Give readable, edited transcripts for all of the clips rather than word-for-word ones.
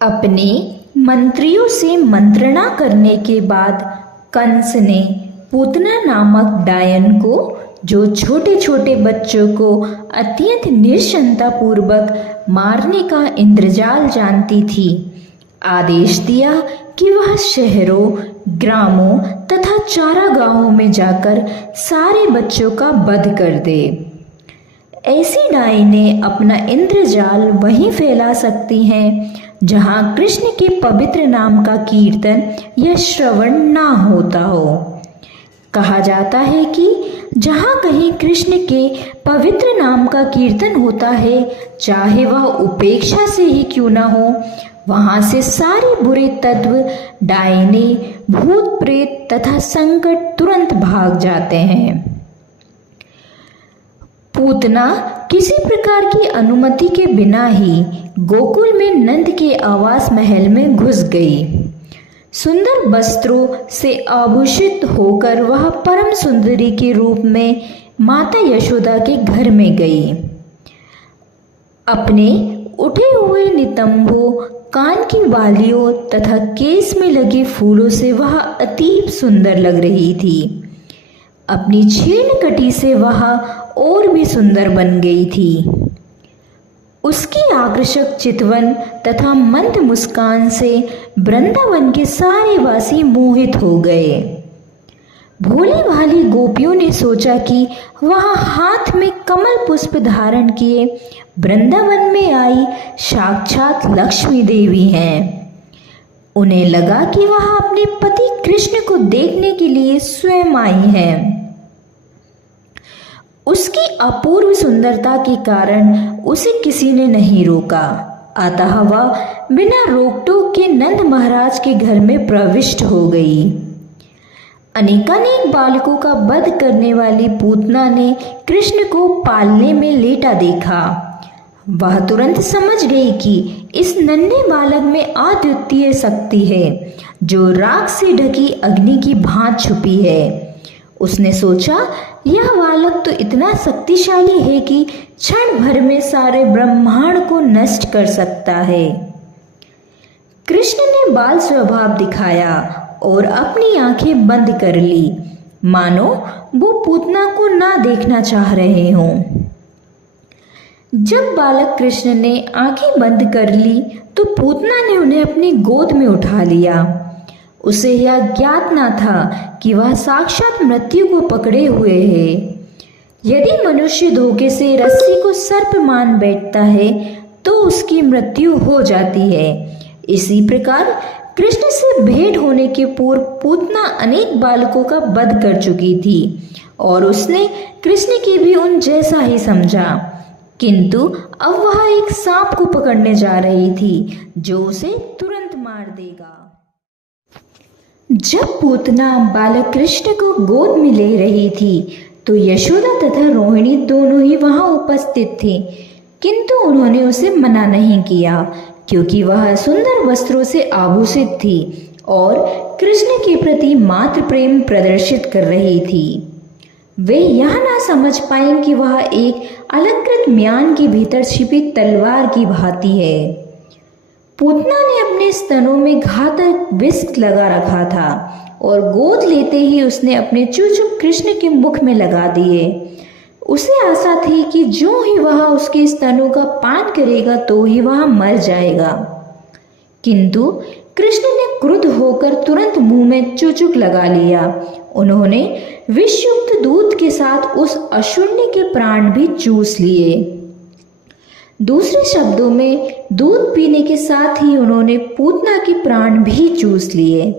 अपने मंत्रियों से मंत्रणा करने के बाद कंस ने पूतना नामक डायन को, जो छोटे छोटे बच्चों को अत्यंत निश्चलता पूर्वक मारने का इंद्रजाल जानती थी, आदेश दिया कि वह शहरों, ग्रामों तथा चारागाहों में जाकर सारे बच्चों का वध कर दे। ऐसी डायनें अपना इंद्रजाल वहीं फैला सकती हैं जहां कृष्ण के पवित्र नाम का कीर्तन या श्रवण ना होता हो। कहा जाता है कि जहां कहीं कृष्ण के पवित्र नाम का कीर्तन होता है, चाहे वह उपेक्षा से ही क्यों ना हो, वहां से सारे बुरे तत्व, डायने, भूत प्रेत तथा संकट तुरंत भाग जाते हैं। पूतना किसी प्रकार की अनुमति के बिना ही गोकुल में नंद के आवास महल में घुस गई। सुंदर वस्त्रों से आभूषित होकर वह परम सुंदरी के रूप में माता यशोदा के घर में गई। अपने उठे हुए नितंबों, कान की बालियों तथा केस में लगे फूलों से वह अतीब सुंदर लग रही थी। अपनी छीन कटी से वह और भी सुंदर बन गई थी। उसकी आकर्षक चितवन तथा मंद मुस्कान से वृंदावन के सारे वासी मोहित हो गए। भोली भाली गोपियों ने सोचा कि वह हाथ में कमल पुष्प धारण किए वृंदावन में आई साक्षात लक्ष्मी देवी हैं। उन्हें लगा कि वह अपने पति कृष्ण को देखने के लिए स्वयं आई हैं। उसकी अपूर्व सुंदरता के कारण उसे किसी ने नहीं रोका, अतः वह बिना रोक टोक के नंद महाराज के घर में प्रविष्ट हो गई। अनेकानेक बालकों का वध करने वाली पूतना ने कृष्ण को पालने में लेटा देखा। वह तुरंत समझ गई कि इस नन्हे बालक में अद्वितीय शक्ति है, जो राख से ढकी अग्नि की भांति छुपी है। उसने सोचा, यह बालक तो इतना शक्तिशाली है कि क्षण भर में सारे ब्रह्मांड को नष्ट कर सकता है। कृष्ण ने बाल स्वभाव दिखाया और अपनी आंखें बंद कर ली, मानो वो पूतना को ना देखना चाह रहे हों। जब बालक कृष्ण ने आंखें बंद कर ली तो पूतना ने उन्हें अपनी गोद में उठा लिया। उसे यह ज्ञात न था कि वह साक्षात मृत्यु को पकड़े हुए है। यदि मनुष्य धोखे से रस्सी को सर्प मान बैठता है तो उसकी मृत्यु हो जाती है। इसी प्रकार कृष्ण से भेंट होने के पूर्व पूतना अनेक बालकों का वध कर चुकी थी और उसने कृष्ण की भी उन जैसा ही समझा, किंतु अब वह एक सांप को पकड़ने जा रही थी जो उसे तुरंत मार देगा। जब पूतना बालक कृष्ण को गोद में ले रही थी तो यशोदा तथा रोहिणी दोनों ही वहां उपस्थित थी, किंतु उन्होंने उसे मना नहीं किया क्योंकि वह सुंदर वस्त्रों से आभूषित थी और कृष्ण के प्रति मातृ प्रेम प्रदर्शित कर रही थी। वे यह ना समझ पाईं कि वह एक अलंकृत म्यान के भीतर छिपी तलवार की भांति है। पूतना ने अपने स्तनों में घातक विष लगा रखा था और गोद लेते ही उसने अपने चुचुक कृष्ण के मुख में लगा दिए। उसे आशा थी कि जो ही वह उसके स्तनों का पान करेगा तो ही वह मर जाएगा, किंतु कृष्ण ने क्रुद्ध होकर तुरंत मुंह में चुचुक लगा लिया। उन्होंने विषयुक्त दूध के साथ उस अशुण्य के प्राण भी चूस लिए। दूसरे शब्दों में, दूध पीने के साथ ही उन्होंने पूतना के प्राण भी चूस लिए।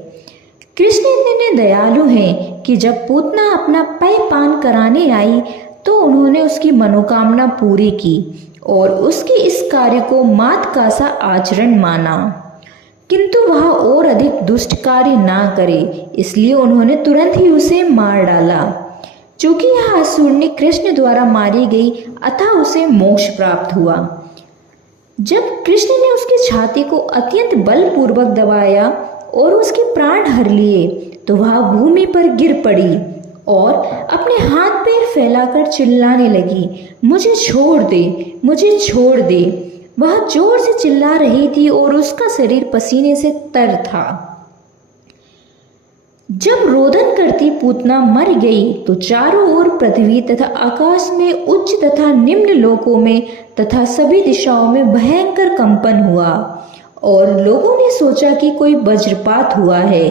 कृष्ण इतने दयालु हैं कि जब पूतना अपना पेय पान कराने आई तो उन्होंने उसकी मनोकामना पूरी की और उसके इस कार्य को मात का सा आचरण माना, किंतु वह और अधिक दुष्ट कार्य ना करे, इसलिए उन्होंने तुरंत ही उसे मार डाला। चूंकि यह असुरनी कृष्ण द्वारा मारी गई, अतः उसे मोक्ष प्राप्त हुआ। जब कृष्ण ने उसकी छाती को अत्यंत बलपूर्वक दबाया और उसके प्राण हर लिए तो वह भूमि पर गिर पड़ी और अपने हाथ पैर फैलाकर चिल्लाने लगी, मुझे छोड़ दे, मुझे छोड़ दे। वह जोर से चिल्ला रही थी और उसका शरीर पसीने से तर था। जब रोदन करती पूतना मर गई तो चारों ओर पृथ्वी तथा आकाश में उच्च तथा निम्न लोकों में तथा सभी दिशाओं में भयंकर कंपन हुआ और लोगों ने सोचा कि कोई वज्रपात हुआ है।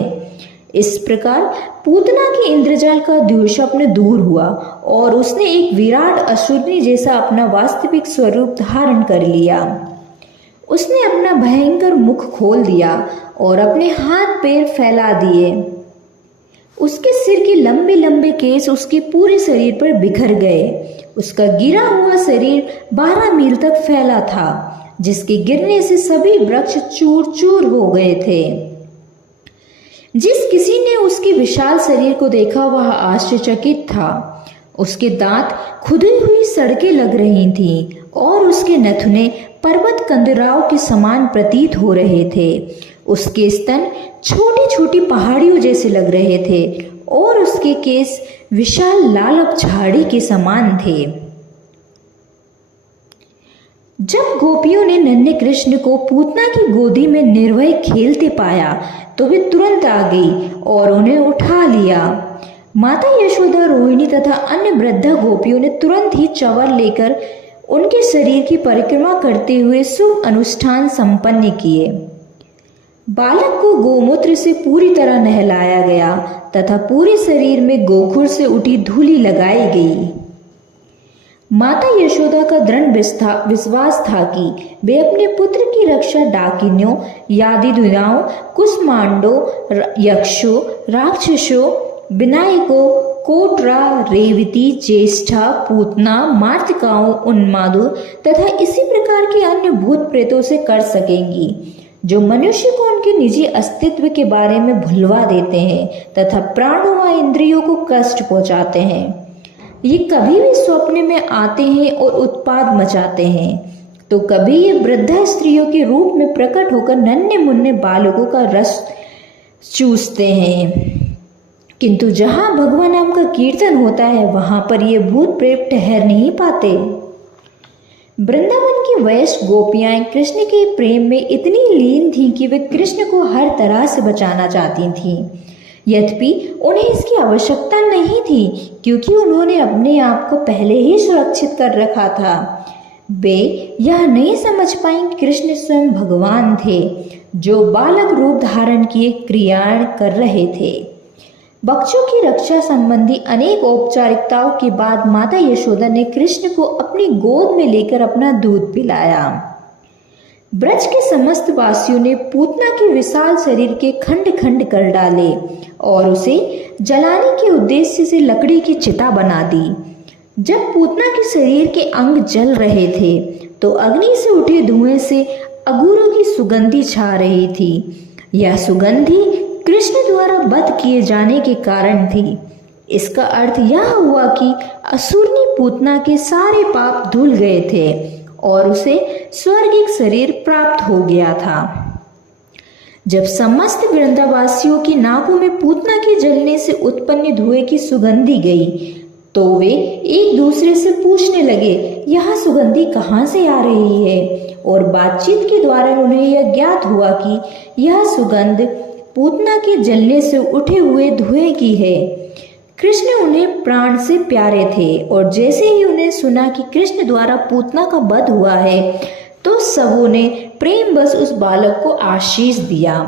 इस प्रकार पूतना के इंद्रजाल का दुःस्वप्न दूर हुआ और उसने एक विराट असुरनी जैसा अपना वास्तविक स्वरूप धारण कर लिया। उसने अपना भयंकर मुख खोल दिया और अपने हाथ पैर फैला दिए। उसके सिर के लंबे लंबे केस उसके पूरे शरीर पर बिखर गए। उसका गिरा हुआ शरीर 12 मील तक फैला था, जिसके गिरने से सभी वृक्ष चूर चूर हो गए थे। जिस किसी ने उसके विशाल शरीर को देखा वह आश्चर्यचकित था। उसके दांत खुदी हुई सड़कें लग रही थीं और उसके नथुने पर्वत कंदराओं के समान प्रतीत हो रहे थे। उसके स्तन छोटी छोटी पहाड़ियों जैसे लग रहे थे और उसके केस विशाल लालक झाड़ी के समान थे। जब गोपियों ने नन्हे कृष्ण को पूतना की गोदी में निर्भय खेलते पाया तो वे तुरंत आ गई और उन्हें उठा लिया। माता यशोदा, रोहिणी तथा अन्य वृद्धा गोपियों ने तुरंत ही चंवर लेकर उनके शरीर की परिक्रमा करते हुए शुभ अनुष्ठान संपन्न किए। बालक को गोमूत्र से पूरी तरह नहलाया गया तथा पूरे शरीर में गोखुर से उठी धूलि लगाई गई। माता यशोदा का दृढ़ विश्वास था कि वे अपने पुत्र की रक्षा डाकिनियों, यादिदुनाओं, कुष्मांडों, यक्षों, राक्षसों, विनायकों, कोटरा, रेवती, ज्येष्ठा, पूतना, मार्तिकाओं, उन्मादों तथा इसी प्रकार के अन्य भूत प्रेतों से कर सकेंगी, जो मनुष्य को उनके निजी अस्तित्व के बारे में भुलवा देते हैं तथा प्राणों व इंद्रियों को कष्ट पहुंचाते हैं। ये कभी भी स्वप्न में आते हैं और उत्पात मचाते हैं, तो कभी ये वृद्धा स्त्रियों के रूप में प्रकट होकर नन्हे मुन्ने बालकों का रस चूसते हैं। किंतु जहाँ भगवान नाम का कीर्तन होता है वहां पर ये भूत प्रेत ठहर नहीं पाते। वृंदावन की वयस्क गोपियां कृष्ण के प्रेम में इतनी लीन थीं कि वे कृष्ण को हर तरह से बचाना चाहती थीं। यद्यपि उन्हें इसकी आवश्यकता नहीं थी, क्योंकि उन्होंने अपने आप को पहले ही सुरक्षित कर रखा था। वे यह नहीं समझ पाई कृष्ण स्वयं भगवान थे, जो बालक रूप धारण किए क्रियाएं कर रहे थे। बच्चों की रक्षा संबंधी अनेक औपचारिकताओं के बाद माता यशोदा ने कृष्ण को अपनी गोद में लेकर अपना दूध पिलाया। ब्रज के समस्त वासियों ने पूतना के विशाल शरीर के खंड खंड कर डाले और उसे जलाने के उद्देश्य से लकड़ी की चिता बना दी। जब पूतना के शरीर के अंग जल रहे थे तो अग्नि से उठे धुएं से अंगूरों की सुगंधी छा रही थी। यह सुगंधी कृष्ण द्वारा वध किए जाने के कारण थी। इसका अर्थ यह हुआ कि असुरनी पूतना के सारे पाप धुल गए थे और उसे स्वर्गिक शरीर प्राप्त हो गया था। जब समस्त वृंदावासियों की नाकों में पूतना के जलने से उत्पन्न धुएं की सुगंधी गई तो वे एक दूसरे से पूछने लगे, यह सुगंधी कहाँ से आ रही है? और बातचीत के द्वारा उन्हें यह ज्ञात हुआ कि यह सुगंध पूतना के जलने से उठे हुए धुएं की है। कृष्ण उन्हें प्राण से प्यारे थे और जैसे ही उन्हें सुना कि कृष्ण द्वारा पूतना का वध हुआ है तो सबों ने प्रेम बस उस बालक को आशीष दिया।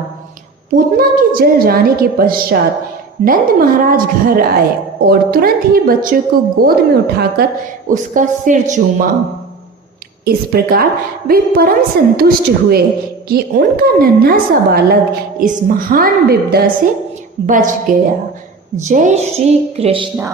पूतना के जल जाने के पश्चात नंद महाराज घर आए और तुरंत ही बच्चे को गोद में उठाकर उसका सिर चूमा। इस प्रकार वे परम संतुष्ट हुए कि उनका नन्हा सा बालक इस महान विपदा से बच गया। जय श्री कृष्णा।